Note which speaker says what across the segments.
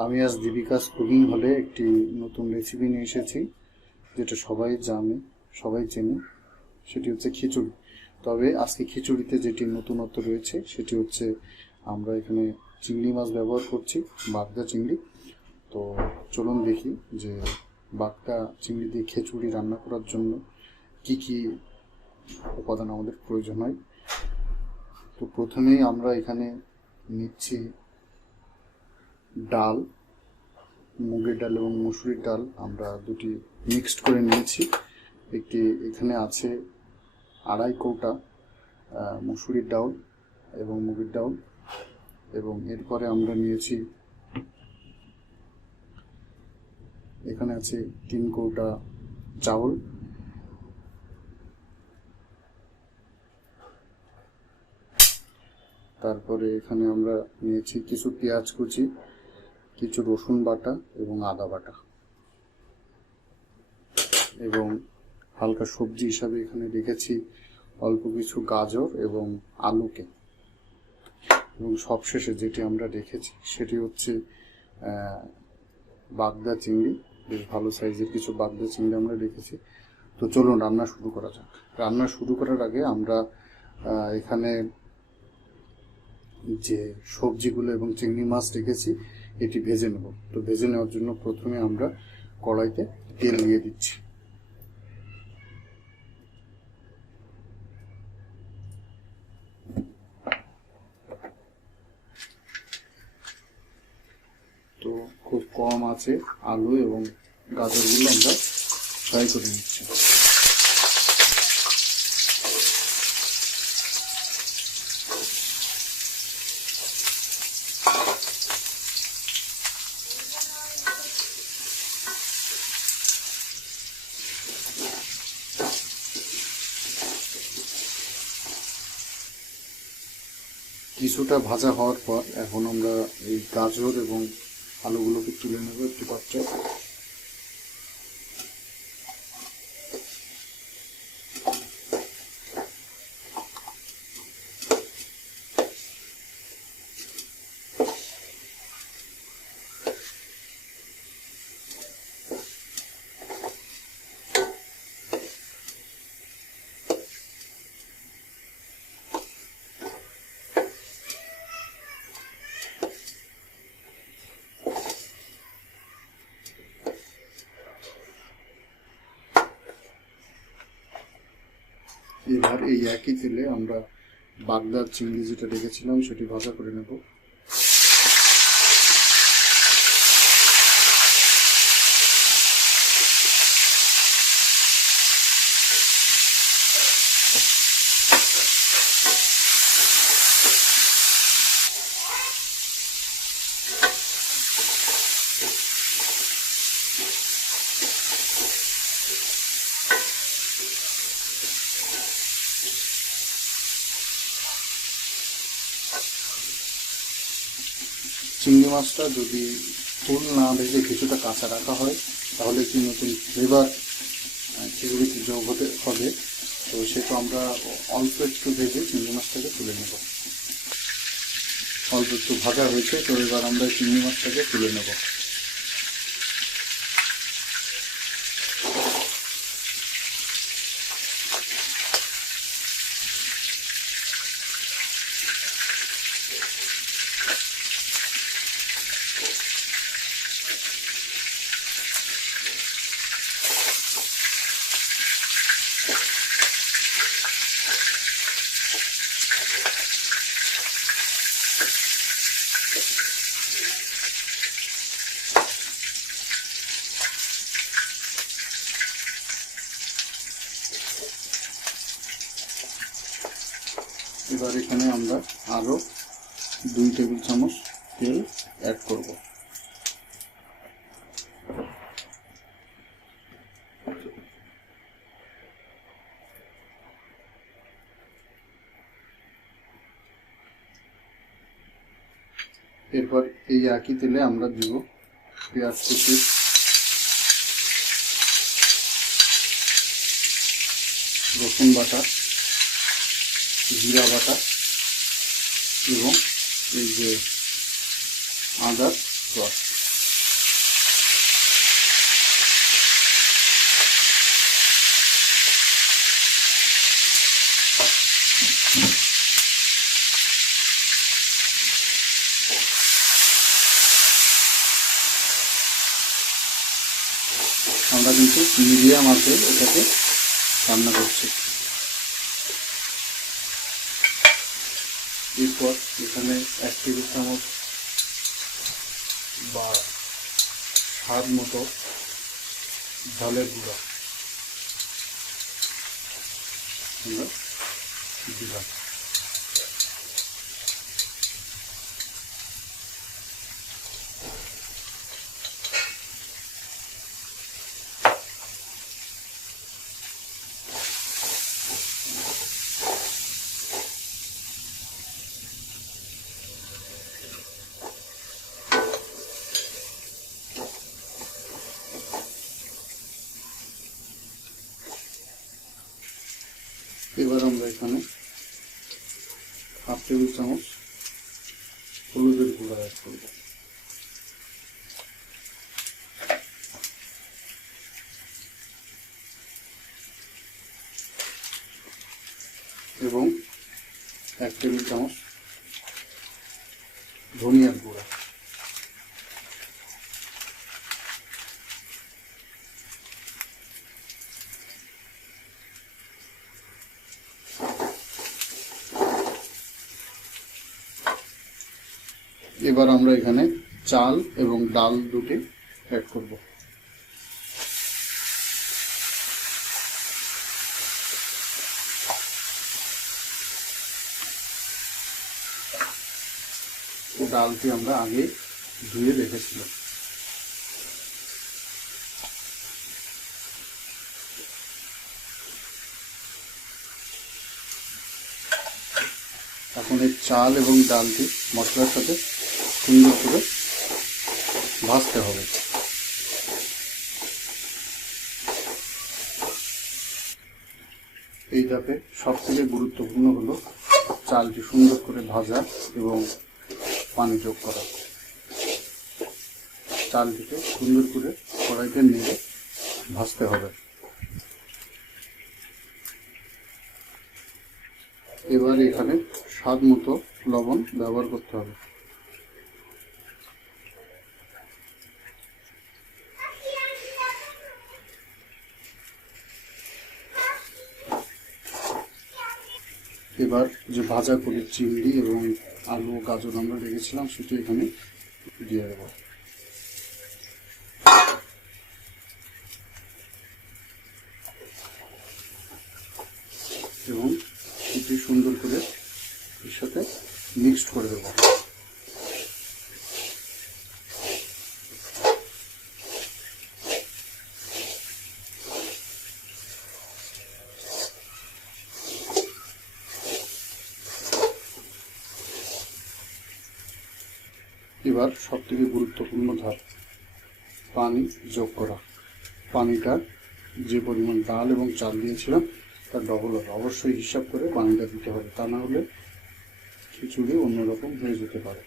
Speaker 1: আমি আজ দীপিকাস কুকিং হলে একটি নতুন রেসিপি নিয়ে এসেছি, যেটা সবাই জানে, সবাই চেনে, সেটি হচ্ছে খিচুড়ি। তবে আজকে খিচুড়িতে যেটি নতুনত্ব রয়েছে, সেটি হচ্ছে আমরা এখানে চিংড়ি মাছ ব্যবহার করছি, বাগদা চিংড়ি। তো চলুন দেখি যে বাগদা চিংড়ি দিয়ে খিচুড়ি রান্না করার জন্য কি কি উপাদান আমাদের প্রয়োজন হয়। তো প্রথমেই আমরা এখানে নিচ্ছি ডাল, মুগের ডাল এবং মুসুরির ডাল আমরা দুটি মিক্সড করে নিয়েছি। একটি এখানে আছে আড়াই কৌটা মুসুরির ডাল এবং মুগের ডাল এবং এরপরে আমরা নিয়েছি এখানে আছে তিন কৌটা চাউল। তারপরে এখানে আমরা নিয়েছি কিছু পেঁয়াজ কুচি। কিছু রসুন বাটা এবং আদা বাটা। এবং হালকা সবজি হিসাবে এখানে রেখেছি অল্প কিছু গাজর এবং আলুকে। এবং সবশেষে যেটি আমরা রেখেছি সেটি হচ্ছে বাগদা চিংড়ি। বেশ ভালো সাইজের কিছু বাগদা চিংড়ি আমরা রেখেছি। তো চলুন রান্না শুরু করা যাক। রান্না শুরু করার আগে আমরা এখানে যে সবজিগুলো এবং চিংড়ি মাছ রেখেছি এটি ভেজে নেব। তো ভেজে নেওয়ার জন্য প্রথমে আমরা কড়াইতে তেল দিয়ে দিচ্ছি। তো খুব কম আছে আলু এবং গাজরগুলো আমরা ফ্রাই করে নিচ্ছি। কিছুটা ভাজা হওয়ার পর এখন আমরা এই গাজর এবং আলুগুলোকে তুলে নেব একটু পাত্রে এবার এই একই তেলে আমরা বাগদার চিংড়ি যেটা দেখেছিলাম সেটি ভাজা করে নেব। চিংড়ি মাছটা যদি ফুল না ভেজে কিছুটা কাঁচা রাখা হয়, তাহলে কি নতুন ফ্লেভার খিচুড়িতে যোগ হতে হবে। তো সেটা আমরা অল্প একটু ভেজে চিংড়ি মাছটাকে তুলে নেব। অল্প একটু ভাজা হয়েছে, তো এবার আমরা চিংড়ি মাছটাকে তুলে নেব। এবার এখানে আমরা আরও দুই টেবিল চামচ তেল অ্যাড করব। এরপর এই একই তেলে আমরা দিব পেঁয়াজ কুচি। রসুন বাটা। জিরা বাটা এবং এই যে আদার রস আমরা কিন্তু মিডিয়াম আছে এটাকে রান্না করছি এরপর এখানে এক চামচ বা স্বাদ মতো ঝালের গুঁড়া। দিলাম। এবার আমরা এখানে হাফ টেবিল চামচ হলুদের গুঁড়া অ্যাড করব। এবং এক টেবিল চামচ ধনিয়ার গুঁড়া। এবার আমরা এখানে চাল এবং ডাল দুটি অ্যাড করব। ডালটি আমরা আগে ধুয়ে রেখেছিলাম। এখন এই চাল এবং ডালটি মশলার সাথে সুন্দর করে ভাজতে হবে। এই ধাপে সব থেকে গুরুত্বপূর্ণ হলো চালটি সুন্দর করে ভাজা এবং পানি যোগ করা। চালটিকে সুন্দর করে কড়াইতে নিয়ে ভাজতে হবে। এবার এখানে স্বাদ মতো লবণ ব্যবহার করতে হবে। এবার যে ভাজা করে চিংড়ি এবং আলু গাজর আমরা রেখেছিলাম, সেটি এখানে দিয়ে দেব। এবং এটি সুন্দর করে এর সাথে মিক্সড করে দেবো। এবার সবথেকে গুরুত্বপূর্ণ ধাপ, পানি যোগ করা। পানিটা যে পরিমাণ ডাল এবং চাল দিয়েছিলাম, তার ডবল হবে অবশ্যই হিসাব করে পানিটা দিতে হবে। তা না হলে খিচুড়ি অন্যরকম হয়ে যেতে পারে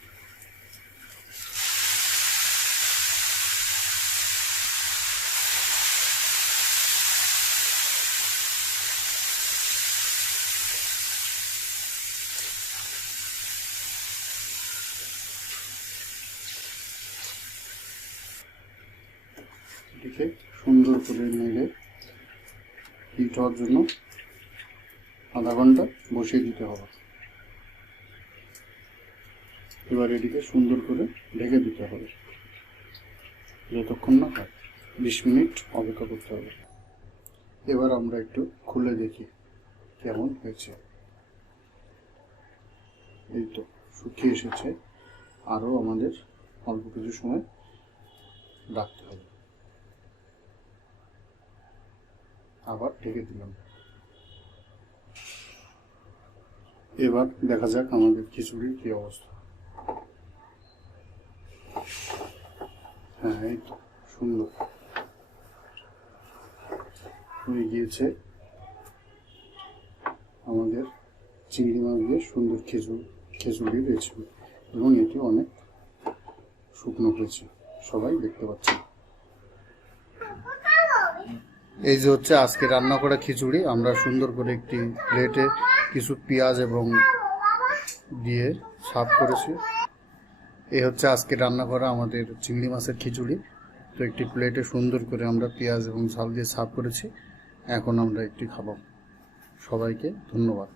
Speaker 1: এটিকে সুন্দর করে নেড়ে হিট হওয়ার জন্য আধা ঘণ্টা বসিয়ে দিতে হবে। এবার এটিকে সুন্দর করে ঢেকে দিতে হবে। যতক্ষণ না হয় বিশ মিনিট অপেক্ষা করতে হবে। এবার আমরা একটু খুলে দেখি কেমন হয়েছে। এই তো শুকিয়ে এসেছে। আরও আমাদের অল্প কিছু সময় রাখতে হবে। আবার ঢেকে দিলাম। এবার দেখা যাক আমাদের খিচুড়ির কি অবস্থা। হ্যাঁ এই তো, সুন্দর। হয়ে গিয়েছে আমাদের চিংড়ি মাছ দিয়ে সুন্দর খিচুড়ি খিচুড়ি রেসিপি এবং এটি অনেক শুকনো হয়েছে, সবাই দেখতে পাচ্ছেন। এই যে হচ্ছে আজকে রান্না করা খিচুড়ি, আমরা সুন্দর করে একটি প্লেটে কিছু পেঁয়াজ এবং দিয়ে সাফ করেছি। এই হচ্ছে আজকে রান্না করা আমাদের চিংড়ি মাছের খিচুড়ি। তো একটি প্লেটে সুন্দর করে আমরা পেঁয়াজ এবং ঝাল দিয়ে সাফ করেছি। এখন আমরা একটি খাব। সবাইকে ধন্যবাদ।